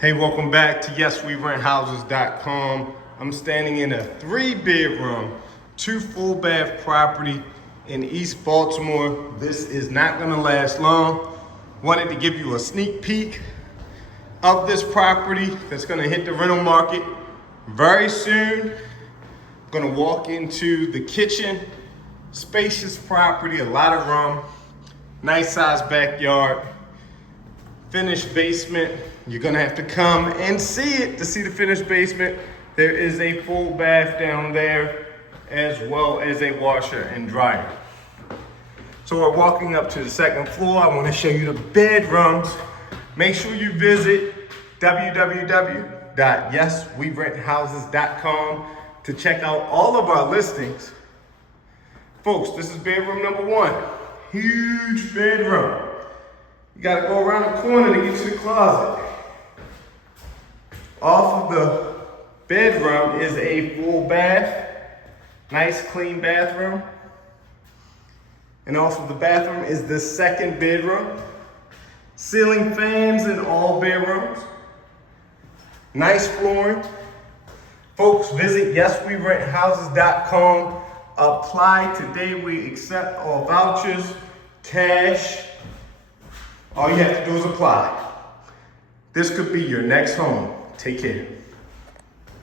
Hey, welcome back to YesWeRentHouses.com. I'm standing in a 3-bedroom, 2 full bath property in East Baltimore. This is not gonna last long. Wanted to give you a sneak peek of this property that's gonna hit the rental market very soon. Gonna walk into the kitchen. Spacious property, a lot of room, nice sized backyard, finished basement. You're gonna have to come and see it to see the finished basement. There is a full bath down there as well as a washer and dryer. So we're walking up to the second floor. I wanna show you the bedrooms. Make sure you visit www.yeswerenthouses.com to check out all of our listings. Folks, this is bedroom number 1. Huge bedroom. You gotta go around the corner to get to the closet. Off of the bedroom is a full bath. Nice clean bathroom. And off of the bathroom is the second bedroom. Ceiling fans in all bedrooms. Nice flooring. Folks, visit YesWeRentHouses.com. Apply today. We accept all vouchers, cash. All you have to do is apply. This could be your next home. Take care.